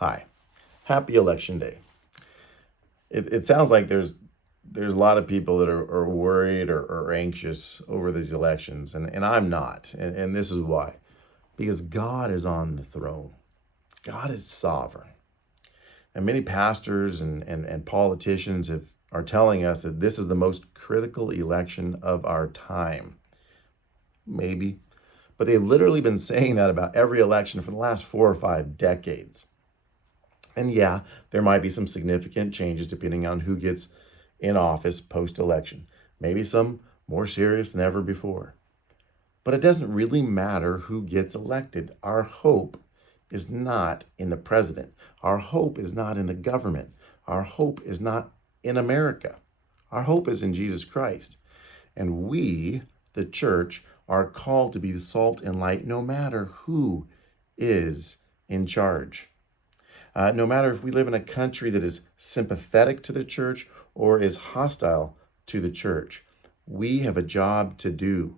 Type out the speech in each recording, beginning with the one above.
Hi, happy election day. It sounds like there's a lot of people that are worried or anxious over these elections, and I'm not. And this is why. Because God is on the throne. God is sovereign. And many pastors and politicians are telling us that this is the most critical election of our time. Maybe. But they've literally been saying that about every election for the last 4 or 5 decades. And yeah, there might be some significant changes depending on who gets in office post election, maybe some more serious than ever before. But it doesn't really matter who gets elected. Our hope is not in the president. Our hope is not in the government. Our hope is not in America. Our hope is in Jesus Christ. And we, the church, are called to be the salt and light no matter who is in charge. No matter if we live in a country that is sympathetic to the church or is hostile to the church, we have a job to do,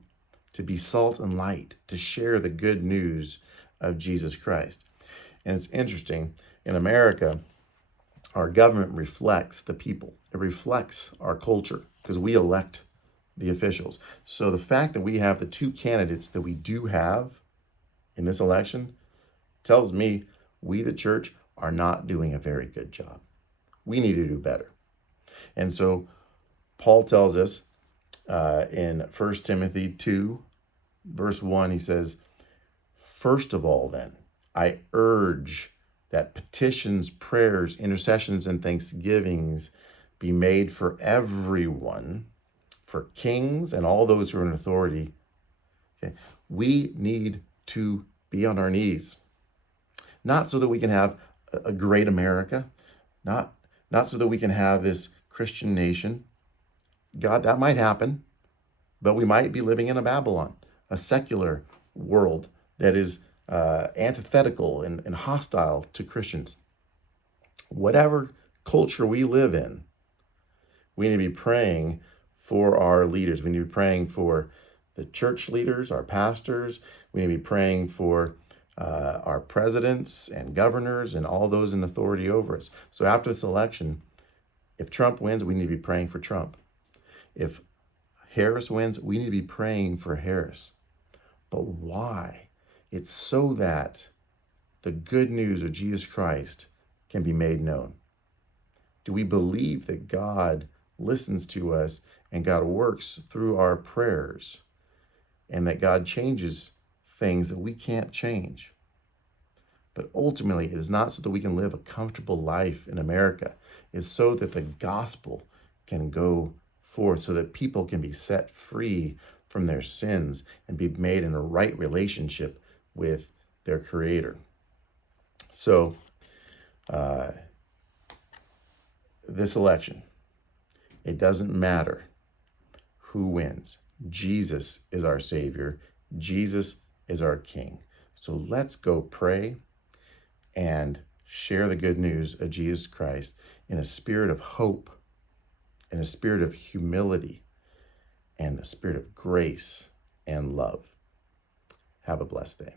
to be salt and light, to share the good news of Jesus Christ. And it's interesting, in America, our government reflects the people. It reflects our culture because we elect the officials. So the fact that we have the two candidates that we do have in this election tells me we, the church, are not doing a very good job. We need to do better. And so Paul tells us in 1 Timothy 2, verse 1, he says, "First of all, then, I urge that petitions, prayers, intercessions, and thanksgivings be made for everyone, for kings and all those who are in authority." Okay? We need to be on our knees, not so that we can have a great America, not so that we can have this Christian nation. God, that might happen, but we might be living in a Babylon, a secular world that is antithetical and hostile to Christians. Whatever culture we live in, we need to be praying for our leaders. We need to be praying for the church leaders, our pastors. We need to be praying for our presidents and governors and all those in authority over us. So after this election, if Trump wins, we need to be praying for Trump. If Harris wins, we need to be praying for Harris. But why? It's so that the good news of Jesus Christ can be made known. Do we believe that God listens to us and God works through our prayers and that God changes things that we can't change? But ultimately, it is not so that we can live a comfortable life in America. It's so that the gospel can go forth, so that people can be set free from their sins and be made in a right relationship with their Creator. So, this election, it doesn't matter who wins. Jesus is our Savior. Jesus is our King. So let's go pray and share the good news of Jesus Christ in a spirit of hope, in a spirit of humility, and a spirit of grace and love. Have a blessed day.